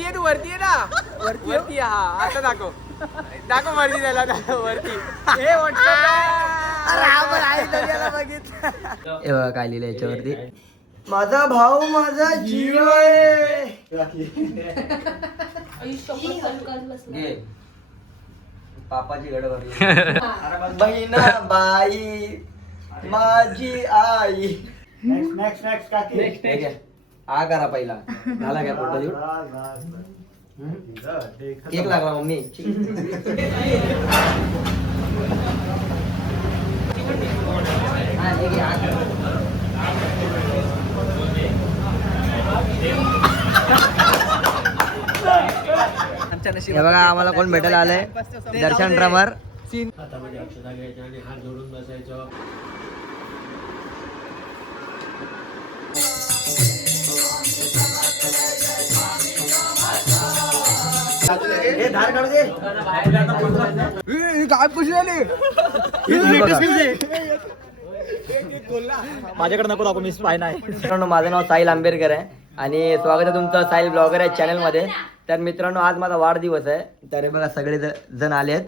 वरती आहे तू, वरती आहे ना, वरती आहे. हा आता दाखव दाखव मर्जी त्याला वरती. हे हे बघा काय लिहिलं याच्यावरती, माझा भाऊ माझा जीव आहे. घे. पापाची गडबड. बहिणा बाई माझी आई. ठीक आहे. हा करा पहिला. झाला काय फोटो देऊ? केक लागला मम्मी. हे बघा आम्हाला कोण भेटायला आलंय, दर्शन ड्रमर. अक्षता घ्यायच्या आणि हात जोडून बसायचं. धार काढू दे. काय पुशी आली माझ्याकडे नको दाखव, मी स्पाय नाही. मित्रांनो माझं नाव साहिल आंबेडकर आहे आणि स्वागत आहे तुमचं साहिल ब्लॉगर आहे चॅनलमध्ये. तर मित्रांनो आज माझा वाढदिवस आहे, तर हे बघा सगळे जण आले आहेत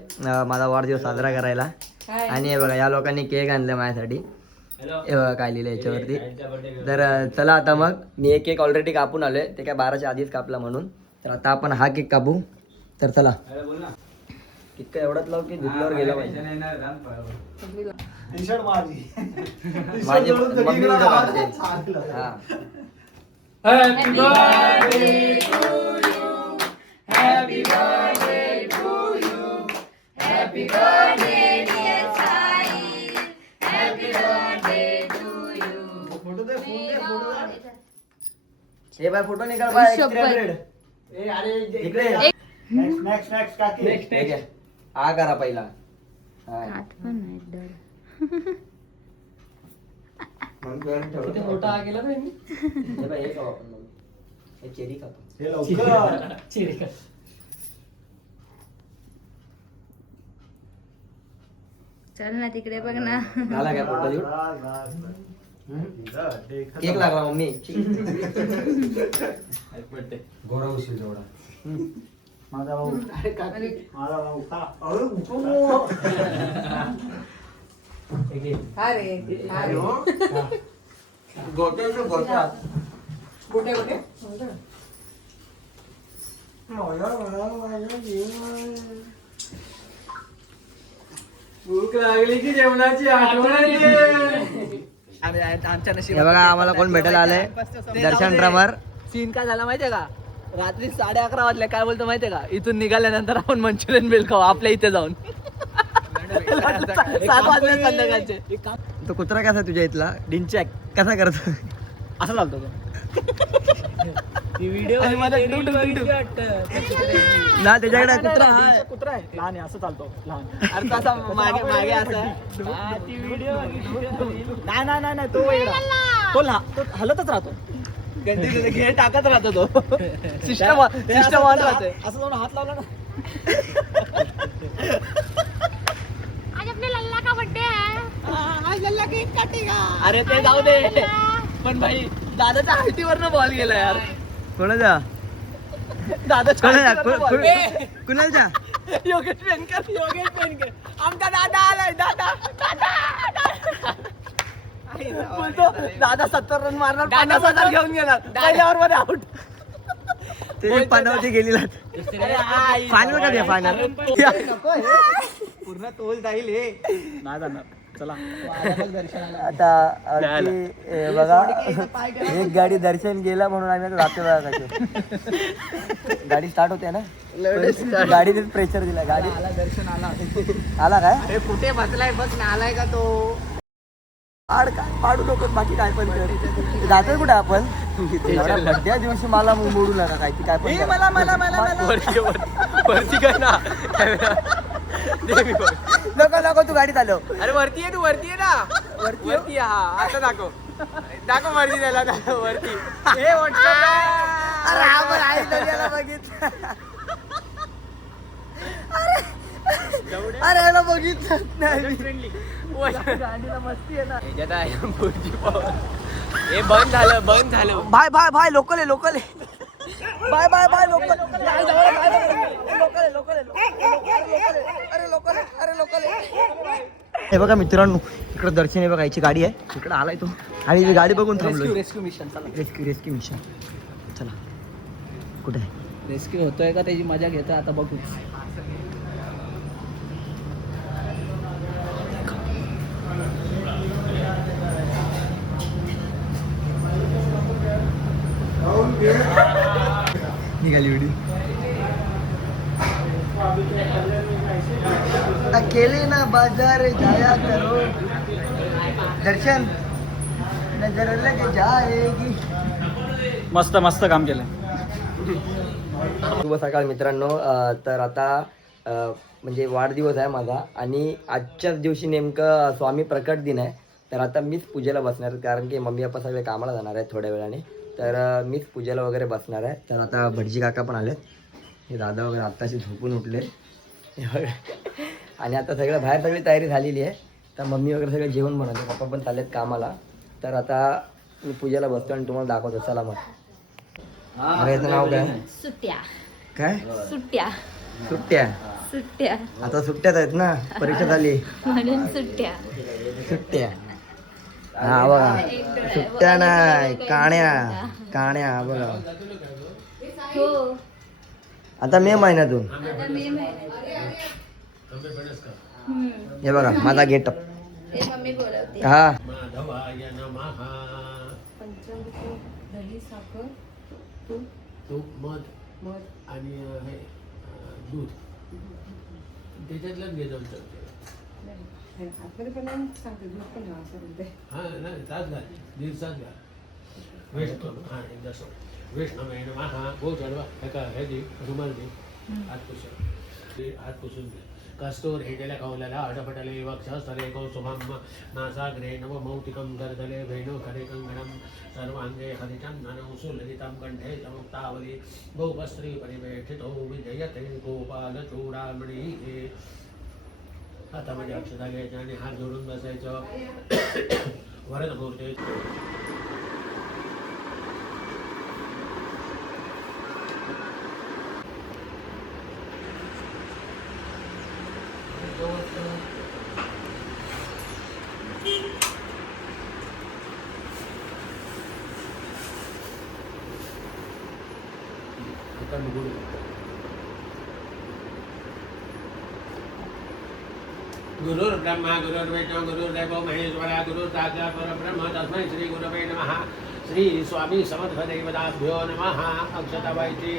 माझा वाढदिवस साजरा करायला. आणि हे बघा या लोकांनी केक आणलं माझ्यासाठी. हे बघा काय लिहिलं याच्यावरती. तर चला आता मग मी एक केक ऑलरेडी कापून आलोय, ते काय 12च्या आधीच कापला म्हणून. तर आता आपण हा केक कापू. तर चला केक एवढाच लावू की धुतल्यावर गेला पाहिजे. माझी मम्मी उद्या काढते. हा Happy birthday to you. Happy birthday to you. Happy birthday dear Sai. Happy birthday to you. Photo दे, फोन दे, फोटो दे. हे बाय फोटो निकाल बाय. 300. ए अरे इकडे नेक्स्ट काकी. ठीक आहे. हा करा पहिला. हात पण नाही डर. किती मोठा हा गेला नाही. हे बाय हे खाऊ आपण मग. हे चेरी खातो. हे लवकर चेरी खा. चल ना तिकडे बघ ना. झाला काय फोटो देऊ? केक लागला मम्मी. गोरा उशीर जेवढा. माझा भाऊ. माझा भाऊ खा. भूक लागली की जेवणाची आठवण येते. हे बघा आम्हाला कोण भेटायला आलंय, दर्शन ड्रमर. सीन काय झाला माहितीये का, रात्री 11:30 वाजले. काय बोलतो माहितीये का, इथून निघाल्यानंतर आपण मंचुरियन बिल खाऊ आपल्या इथे जाऊन. 7 वाजले संध्याकाळचे. तो कुत्रा कसा आहे तुझ्या इथला? डिंचॅक कसा करतो? असं चालतो तो. ना त्याच्याकडे कुत्रा आहे. कुत्रा आहे लहान आहे, असं चालतो लहान. अरे तो असा मागे मागे असं नाही तो वेगळा. तो हलतच राहतो, घे टाकत राहतो तो. सिस्टम ऑन राहते. असं लावून हात लावला ना. आज अपने लल्ला का बर्थडे है. आज लल्ला केक काटेगा. अरे ते जाऊ दे, पण भाई दादाच्या हाईटीवरनं बॉल गेला यार. कोणाचा? दादाच्या कुणाच्या? योगेश पेनकर आमचा दादा आलाय. दादा बोलतो दादा 70 रन मारणार, 50,000 घेऊन गेला पहिल्या ओव्हर मध्ये आउट. ते पानावरती गेलेला. फायनल का द्या फायनल. पूर्ण तोल जाईल हे. नाही जाणार. चला आता बघा एक गाडी दर्शन गेला म्हणून आम्ही आता जातो बघा. कशी गाडी स्टार्ट होते ना, गाडीने प्रेशर दिला. गाडी आला, दर्शन आला. आला काय? अरे कुठे बसलाय, बस ना आलाय का तो. पाडू नको बाकी काय पण कर. जातोय कुठे आपण? त्या दिवशी मला मोडू नका काय काय पण. मला वरती काय ना. नको तू गाडी चालव. अरे वरती आहे तू, वरती आहे ना, वरती. हा आता दाखव मर्जी त्याला वरती. हे बघितलं. अरे याला बघितलं नाही. गाडीला मस्ती आहे ना. हे बंद झालं. बाय लोकल आहे. By local. हे बघा मित्रांनो, इकडे दर्शन आहे बघा, याची गाडी आहे, इकडे आलाय तो आणि ही गाडी बघून थांबलो. रेस्क्यू मिशन चला. Rescue mission. चला कुठे आहे? रेस्क्यू होतोय का त्याची मजा घेतोय आता बघू. निघाली उडी. अकेले ना बाजार जाया करो, दर्शन नजर लग जाएगी. मस्त मस्त काम केलं. शुभ सकाळ मित्रांनो. तर आता म्हणजे वाढदिवस आहे माझा आणि आजच्याच दिवशी नेमकं स्वामी प्रकट दिन आहे. तर आता मीच पूजेला बसणार, कारण की मम्मी पप्पा सगळे कामाला जाणार आहेत थोड्या वेळाने, तर मीच पूजेला वगैरे बसणार आहे. तर आता भटजी काका पण आलेत, हे दादा वगैरे आत्ताशी झोपून उठले आणि आता सगळं बाहेर सगळी तयारी झालेली आहे. तर मम्मी वगैरे सगळं जेवण बनवते, पप्पा पण चाललेत कामाला. तर आता मी पूजेला बसतो आणि तुम्हाला दाखवतो. चला मग. अरे याचं नाव काय? सुट्ट्या काय? सुट्ट्या सुट्ट्या. सुट्ट्या आता सुट्ट्यात आहेत ना, परीक्षा झाली. म्हणून सुट्ट्या. सुट्ट्या. हा बघा, सुट्ट्या नाही, काण्या. काण्या बघा. हो आता मे महिन्यातून आता मे हे बघा माझा गेटअप. मम्मी बोलवते. हा माधवाय नमः. दही साखर तूप मध आणि हे दूध त्याच्यातलंच घेत आमचं. हा नाही तास घाल, दीड तास घाल. वैष्णव हा एकदा सोड. वैष्णवाय नमः. हो चढवा हे दे, रुमाल दे, हात पुसून दे. कस्तूर हेजल्या कौलला अडपटले वक्षस्थले कौसुभं नासाग्रे नवमौक्तिकं करतले वेणुकरे कङ्कणं सर्वाङ्गे हरिचन्दनं सुललितं कण्ठे समुक्तावली गोपस्त्री परिवेष्टितो विजयते गोपालचूडामणिः. हातामध्ये अक्षता घ्यायच्या आणि हात जोडून बसायचं. वरदमूर्ते गुरुर्ब्रह्मा गुरुर्विष्णु गुरुर्देवो महेश्वरः गुरुर्साक्षात् परब्रह्म तस्मै श्री गुरवे नमः. श्री स्वामी समर्थ देवताभ्यो नमः. अक्षता व्हायची.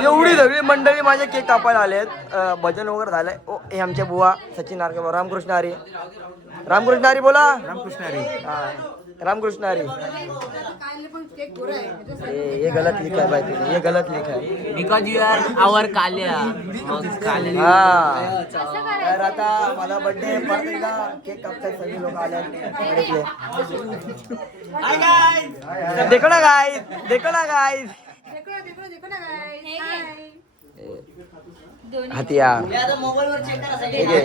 एवढी सगळी मंडळी माझे केक कापायला आलेत. भजन वगैरे झालंय. ओ हे आमचे बुवा सचिन नारके, रामकृष्ण हरी. रामकृष्ण हरी बोला. रामकृष्ण हरी. हा रामकृष्ण हरी ये गलत लिखा है भाई तूने, ये गलत लिखा है. बिकॉज यू आर आवर काल्या हा तर आता माझा बर्थडे परत एकदा केक कापतायत सगळे लोक आले. देखो ना गाइस, देखो ना गाइस. हतिया ठीक आहे.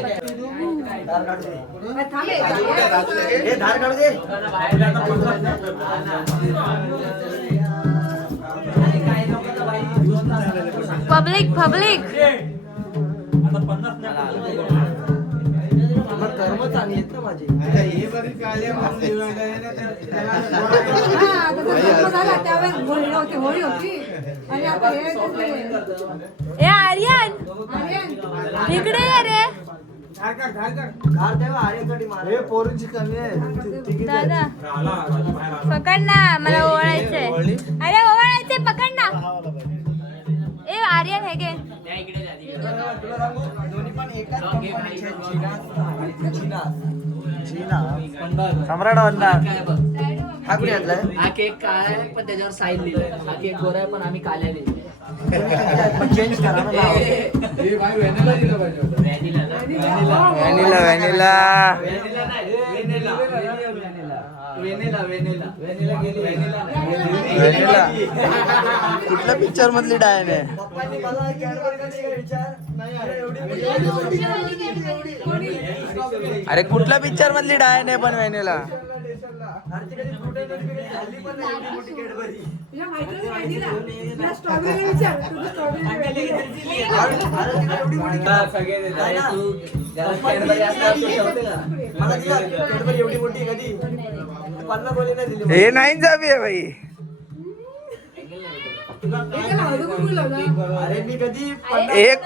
हे धार काढू दे. पब्लिक पब्लिक कर्म चांगली आहेत ना माझी. ए आर्यन इकडे ये रे धार तेव्हा आर्यनसाठी मार. हे पोरींची कमी आहे. दादा पकड ना मला ओवाळायचंय. अरे ओवाळायचंय पकड ना. ए आर्यन हे घे. सम्राट वंदार हा कुणी आणलाय? हा केक काळा आहे पण त्याच्यावर साईन लिहिलंय. हा केक गोरा आहे पण आम्ही काल्या लिहिलंय. चेंज करा ना नाव. व्हॅनिला व्हॅनिला कुठल्या पिक्चर मधली डायन आहे? अरे कुठल्या पिक्चर मधली डायन आहे पण व्हॅनिला? एवढी मोठी कधी पन्ना बोली नाही दिली. हे नाही जावी आहे भाई. अरे मी कधी एक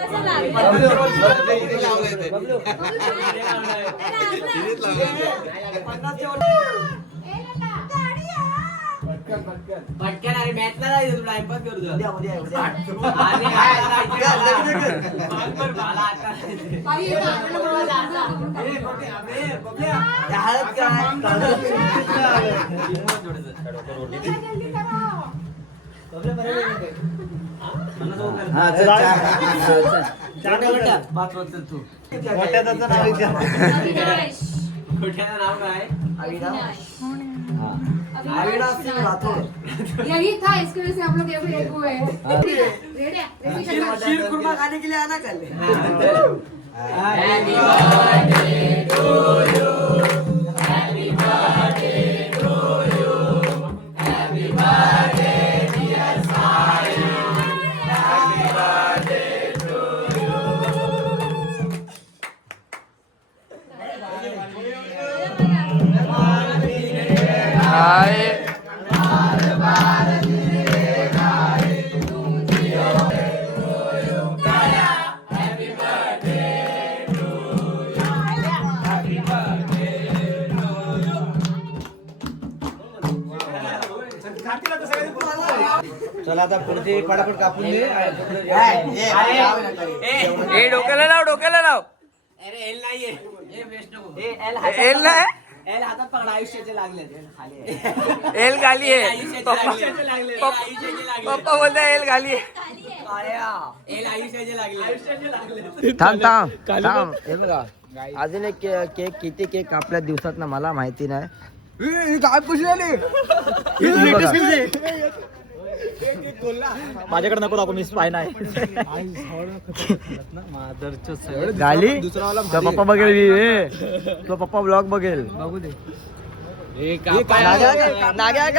पटकन अरे मॅचला जायचं टाइमपास करू दे. नाव काय? यही था इसकी वजह से हम लोग एक हुए हैं. शीर कुर्मा खाने के लिए आना कल. Happy birthday to you. Happy birthday to you. Happy birthday dear Sai. Happy birthday to you. हाय चला आता पुढचे पटापट कापून दे. डोक्याला लाव, डोक्याला लाव. अरे एल नाहीये. एल नाही, एल हातात पकडा. आयुष्याचे लागले. एल खाली आहे. आयुष्याचे लागले. पप्पा बोलता एल खाली आहे. एल आयुष्याचे लागले. थांब थांब थांब. हे बघा अजून एक केक. किती केक कापल्या दिवसात ना मला माहिती नाही. काय पुसले माझ्याकडे नको दाखव, मी स्पाय नाही. गाली तो पप्पा बघेल. तो पप्पा ब्लॉग बघेल. बघू दे. नाग्या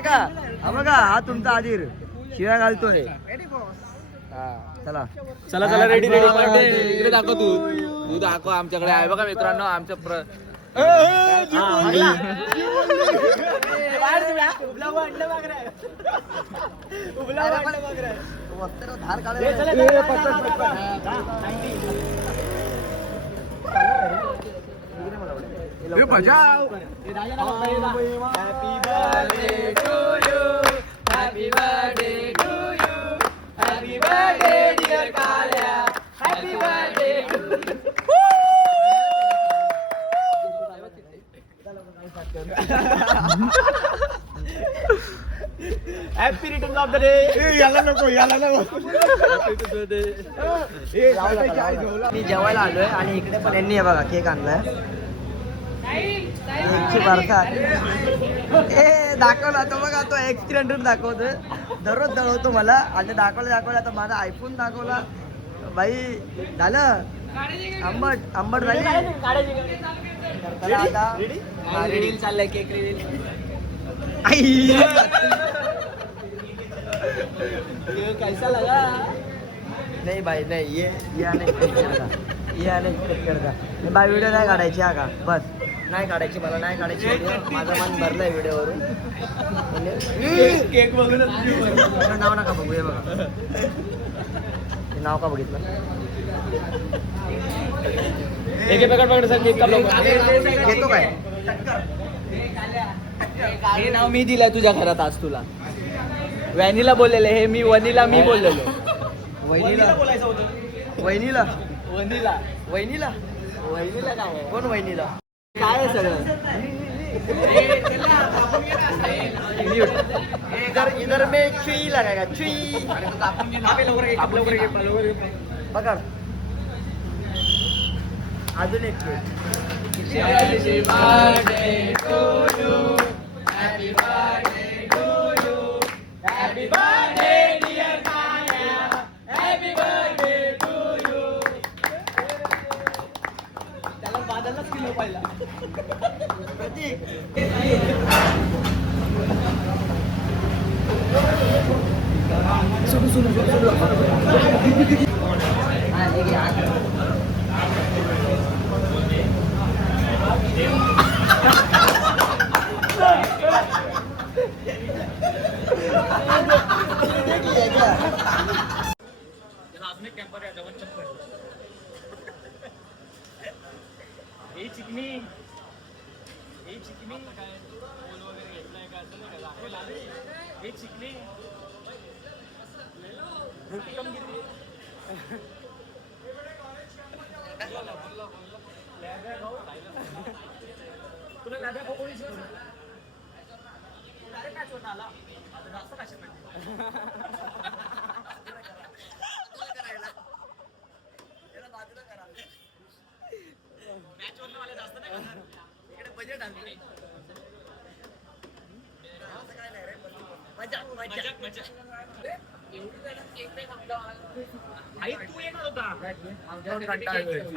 का हा बघा, हा तुमचा आदिर शिव्या घालतोय. चला चला चला रेडी रेडी. इकडे दाखव. तू दाखव. आमच्याकडे आहे बघा मित्रांनो. आमच्या धार बजाव. Happy birthday to you. Happy birthday to you. Happy birthday dear Kalya. Happy birthday. Happy return of the day. याला नको मी जेवायला आलोय आणि इकडे पण यांनी हे बघा केक आणलाय. एकशे बारसा ए दाखवला तो बघा तो एक्सपिरियंट दाखवतोय. दररोज दळवतो मला आणि दाखवला आता माझा आयफोन दाखवला. बाई झालं आंबट झाली. तर चला आता रील चाललंय केक रील. कैसा लगा? नाही बाई नाही ये आने एक्सपेक्ट करता बाई व्हिडिओ नाही काढायची हा का बस नाही काढायची मला नाही काढायची video. माझं मन भरलंय व्हिडिओवरून. केक बघून नाव नका बघू हे बघा हे नाव का बघितलं. एक पॅकेट पकड सर केक कापला. घेतो काय हे नाव मी दिलंय तुझ्या घरात आज तुला. व्हॅनिला बोललेलं हे मी वनिला मी बोललेलो. वहिनीला बोलायचं होतं. वहिनीला वनिला वहिनीला वहिनीला काय आहे? कोण वहिनीला काय आहे सगळं? इधर मे चुई लगाएगा चुई पकड अजून एक त्याला बादलच किलो पाहिला.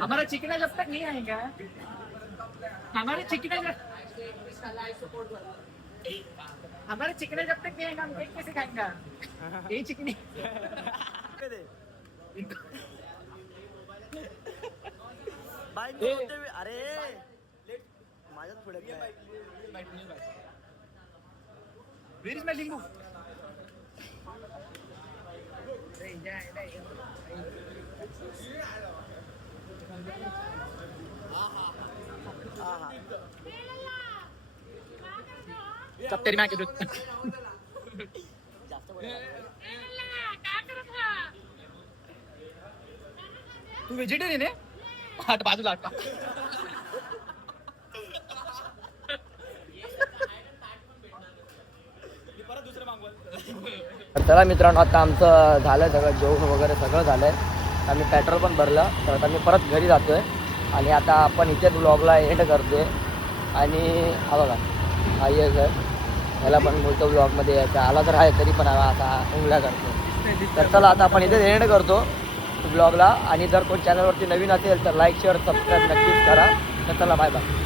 हमारा चिकना जब तक नहीं आएगा हमारे चिकना जब तक नहीं आएगा हम केक कैसे खाएंगे. ये चिकनी अरे माझ्याच पुढे Where is my lingu? सब तेरी माँ की दूध. तू व्हेजिटेरियन आहे. आठ बाजूला आठ. चला मित्रांनो आता आमचं झालं सगळं जेवण वगैरे सगळं झालंय. आम्ही पेट्रोल पण भरलं तर आता मी परत घरी जातोय आणि आता आपण इथेच ब्लॉगला एंड करतोय. आणि हा बघा हा ये सर ह्याला पण बोलतो ब्लॉगमध्ये यायचा आला तर आहे तरी पण आता उंगल्या करतो. तर चला आता आपण इथेच एंड करतो ब्लॉगला. आणि जर कोण चॅनलवरती नवीन असेल तर लाईक शेअर सबस्क्राईब नक्कीच करा. तर चला बाय बाय.